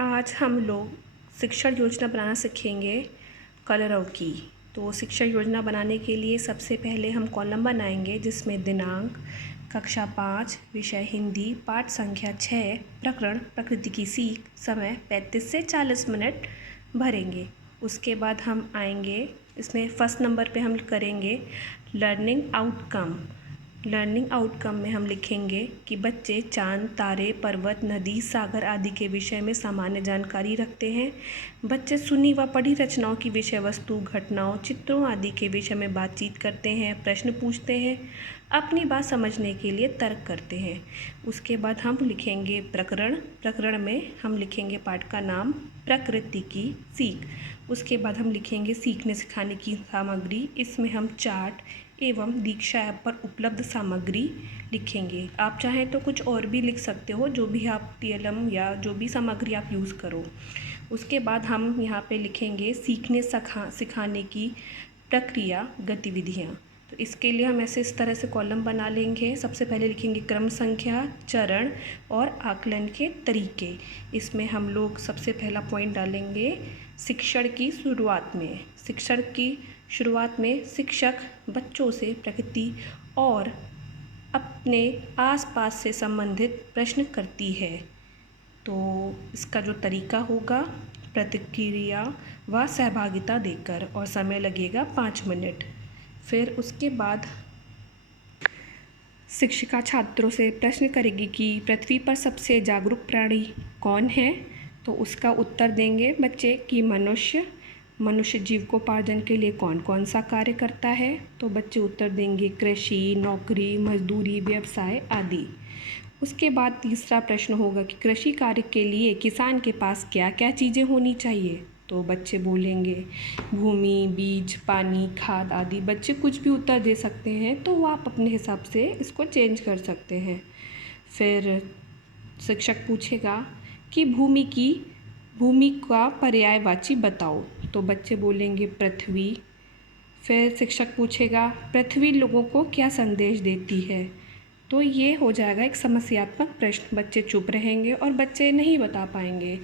आज हम लोग शिक्षा योजना बनाना सीखेंगे कलरव की। तो शिक्षा योजना बनाने के लिए सबसे पहले हम कॉलम बनाएंगे जिसमें दिनांक, कक्षा 5, विषय हिंदी, पाठ संख्या 6, प्रकरण प्रकृति की सीख, समय 35 से 40 मिनट भरेंगे। उसके बाद हम आएंगे इसमें फर्स्ट नंबर पे हम करेंगे लर्निंग आउटकम। लर्निंग आउटकम में हम लिखेंगे कि बच्चे चांद, तारे, पर्वत, नदी, सागर आदि के विषय में सामान्य जानकारी रखते हैं। बच्चे सुनी व पढ़ी रचनाओं की विषय वस्तु, घटनाओं, चित्रों आदि के विषय में बातचीत करते हैं, प्रश्न पूछते हैं, अपनी बात समझने के लिए तर्क करते हैं। उसके बाद हम लिखेंगे प्रकरण। प्रकरण में हम लिखेंगे पाठ का नाम प्रकृति की सीख। उसके बाद हम लिखेंगे सीखने सिखाने की सामग्री। इसमें हम चार्ट एवं दीक्षा ऐप पर उपलब्ध सामग्री लिखेंगे। आप चाहें तो कुछ और भी लिख सकते हो, जो भी आप TLM या जो भी सामग्री आप यूज़ करो। उसके बाद हम यहाँ पे लिखेंगे सीखने सिखाने की प्रक्रिया गतिविधियाँ। तो इसके लिए हम ऐसे इस तरह से कॉलम बना लेंगे। सबसे पहले लिखेंगे क्रम संख्या, चरण और आकलन के तरीके। इसमें हम लोग सबसे पहला पॉइंट डालेंगे शिक्षण की शुरुआत में। शिक्षण की शुरुआत में शिक्षक बच्चों से प्रकृति और अपने आसपास से संबंधित प्रश्न करती है। तो इसका जो तरीका होगा प्रतिक्रिया व सहभागिता देकर, और समय लगेगा 5 मिनट। फिर उसके बाद शिक्षिका छात्रों से प्रश्न करेगी कि पृथ्वी पर सबसे जागरूक प्राणी कौन है। तो उसका उत्तर देंगे बच्चे कि मनुष्य जीविकोपार्जन के लिए कौन कौन सा कार्य करता है। तो बच्चे उत्तर देंगे कृषि, नौकरी, मजदूरी, व्यवसाय आदि। उसके बाद तीसरा प्रश्न होगा कि कृषि कार्य के लिए किसान के पास क्या क्या चीज़ें होनी चाहिए। तो बच्चे बोलेंगे भूमि, बीज, पानी, खाद आदि। बच्चे कुछ भी उत्तर दे सकते हैं, तो वो आप अपने हिसाब से इसको चेंज कर सकते हैं। फिर शिक्षक पूछेगा कि भूमि का पर्यायवाची बताओ। तो बच्चे बोलेंगे पृथ्वी। फिर शिक्षक पूछेगा पृथ्वी लोगों को क्या संदेश देती है। तो ये हो जाएगा एक समस्यात्मक प्रश्न। बच्चे चुप रहेंगे और बच्चे नहीं बता पाएंगे।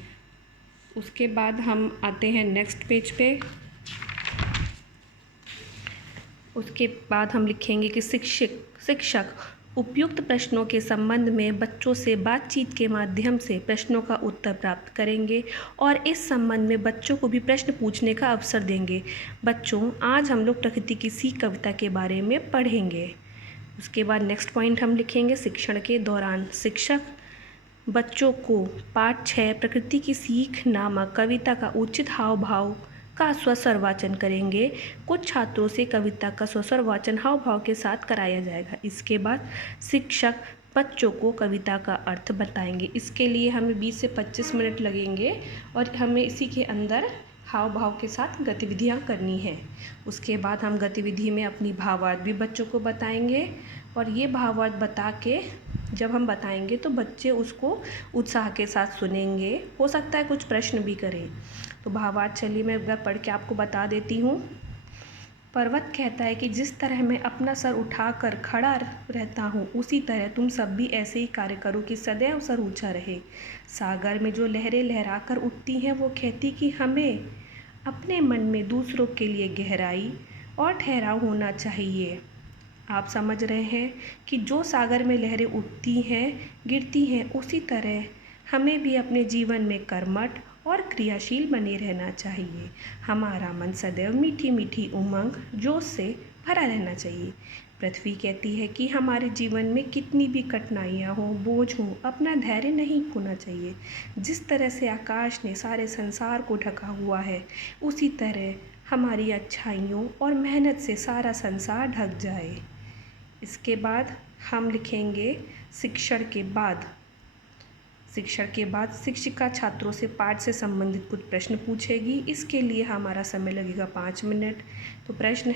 उसके बाद हम आते हैं नेक्स्ट पेज पे। उसके बाद हम लिखेंगे कि शिक्षक उपयुक्त प्रश्नों के संबंध में बच्चों से बातचीत के माध्यम से प्रश्नों का उत्तर प्राप्त करेंगे और इस संबंध में बच्चों को भी प्रश्न पूछने का अवसर देंगे। बच्चों, आज हम लोग प्रकृति की सीख कविता के बारे में पढ़ेंगे। उसके बाद नेक्स्ट पॉइंट हम लिखेंगे शिक्षण के दौरान शिक्षक बच्चों को पाठ 6 प्रकृति की सीख नामक कविता का उचित हाव भाव का स्वस्वर वाचन करेंगे। कुछ छात्रों से कविता का स्वस्वर वाचन हाव भाव के साथ कराया जाएगा। इसके बाद शिक्षक बच्चों को कविता का अर्थ बताएंगे। इसके लिए हमें 20 से 25 मिनट लगेंगे और हमें इसी के अंदर हाव भाव के साथ गतिविधियाँ करनी है। उसके बाद हम गतिविधि में अपनी भावार्थ भी बच्चों को बताएंगे, और ये भावार्थ बता के जब हम बताएंगे तो बच्चे उसको उत्साह के साथ सुनेंगे। हो सकता है कुछ प्रश्न भी करें। तो भावार्थ चलिए मैं एक बार पढ़ के आपको बता देती हूँ। पर्वत कहता है कि जिस तरह मैं अपना सर उठाकर खड़ा रहता हूँ, उसी तरह तुम सब भी ऐसे ही कार्य करो कि सदैव सर ऊंचा रहे। सागर में जो लहरें लहरा कर उठती हैं, वो कहती कि हमें अपने मन में दूसरों के लिए गहराई और ठहराव होना चाहिए। आप समझ रहे हैं कि जो सागर में लहरें उठती हैं, गिरती हैं, उसी तरह हमें भी अपने जीवन में कर्मठ और क्रियाशील बने रहना चाहिए। हमारा मन सदैव मीठी मीठी उमंग, जोश से भरा रहना चाहिए। पृथ्वी कहती है कि हमारे जीवन में कितनी भी कठिनाइयाँ हों, बोझ हों, अपना धैर्य नहीं खोना चाहिए। जिस तरह से आकाश ने सारे संसार को ढका हुआ है, उसी तरह हमारी अच्छाइयों और मेहनत से सारा संसार ढक जाए। इसके बाद हम लिखेंगे शिक्षण के बाद शिक्षिका छात्रों से पाठ से संबंधित कुछ प्रश्न पूछेगी। इसके लिए हमारा समय लगेगा 5 मिनट। तो प्रश्न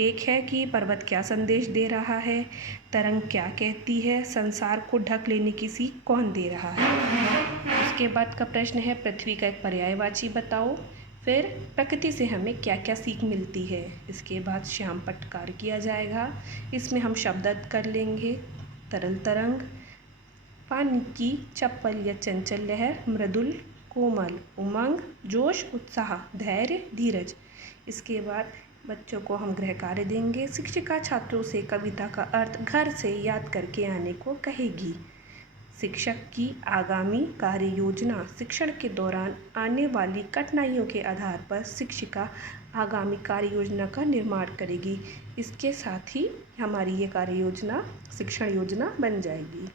एक है कि पर्वत क्या संदेश दे रहा है, तरंग क्या कहती है, संसार को ढक लेने की सीख कौन दे रहा है। उसके बाद का प्रश्न है पृथ्वी का एक पर्यायवाची बताओ। फिर प्रकृति से हमें क्या क्या सीख मिलती है। इसके बाद श्याम पट्ट कार्य किया जाएगा। इसमें हम शब्द अर्थ कर लेंगे तरल तरंग, पानी की चप्पल या चंचल लहर, मृदुल कोमल, उमंग, जोश, उत्साह, धैर्य, धीरज। इसके बाद बच्चों को हम गृह कार्य देंगे। शिक्षिका छात्रों से कविता का अर्थ घर से याद करके आने को कहेगी। शिक्षक की आगामी कार्य योजना। शिक्षण के दौरान आने वाली कठिनाइयों के आधार पर शिक्षिका आगामी कार्य योजना का निर्माण करेगी। इसके साथ ही हमारी ये कार्य योजना शिक्षण योजना बन जाएगी।